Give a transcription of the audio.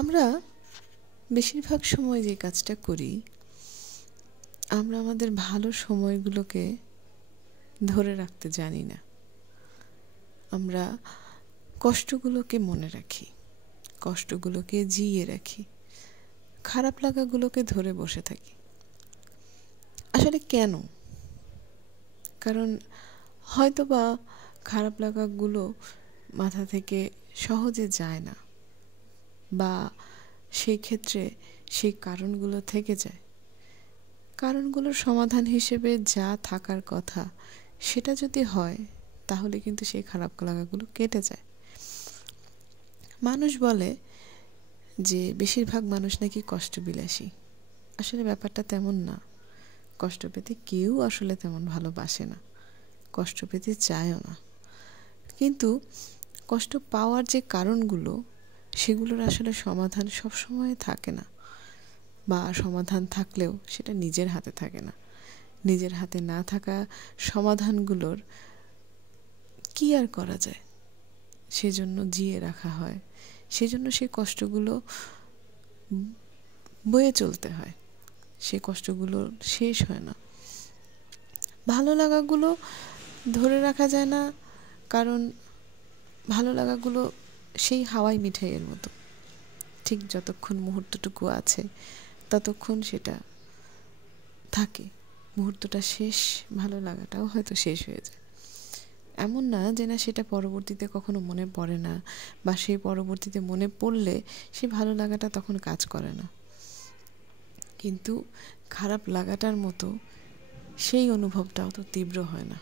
আমরা বেশিরভাগ সময় যে কাজটা করি, আমরা আমাদের ভালো সময়গুলোকে ধরে রাখতে জানি না। আমরা কষ্টগুলোকে মনে রাখি, কষ্টগুলোকে জিইয়ে রাখি, খারাপ লাগাগুলোকে ধরে বসে থাকি। আসলে কেন? কারণ হয়তোবা খারাপ লাগাগুলো মাথা থেকে সহজে যায় না, বা সেই ক্ষেত্রে সেই কারণগুলো থেকে যায়। কারণগুলোর সমাধান হিসেবে যা থাকার কথা সেটা যদি হয়, তাহলে কিন্তু সেই খারাপ লাগাগুলো কেটে যায়। মানুষ বলে যে বেশিরভাগ মানুষ নাকি কষ্টবিলাসী। আসলে ব্যাপারটা তেমন না। কষ্ট পেতে কেউ আসলে তেমন ভালোবাসে না, কষ্ট পেতে চায়ও না। কিন্তু কষ্ট পাওয়ার যে কারণগুলো, সেগুলোর আসলে সমাধান সবসময় থাকে না, বা সমাধান থাকলেও সেটা নিজের হাতে থাকে না। নিজের হাতে না থাকা সমাধানগুলোর কি আর করা যায়, সেজন্য জিয়ে রাখা হয়, সেজন্য সেই কষ্টগুলো বয়ে চলতে হয়, সেই কষ্টগুলো শেষ হয় না। ভালো লাগাগুলো ধরে রাখা যায় না, কারণ ভালো লাগাগুলো সেই হাওয়াই মিঠাইয়ের মতো। ঠিক যতক্ষণ মুহূর্তটুকু আছে ততক্ষণ সেটা থাকে, মুহূর্তটা শেষ, ভালো লাগাটাও হয়তো শেষ হয়ে যায়। এমন না যে না, সেটা পরবর্তীতে কখনো মনে পড়ে না, বা সেই পরবর্তীতে মনে পড়লে সেই ভালো লাগাটা তখন কাজ করে না। কিন্তু খারাপ লাগাটার মতো সেই অনুভবটাও তো তীব্র হয় না।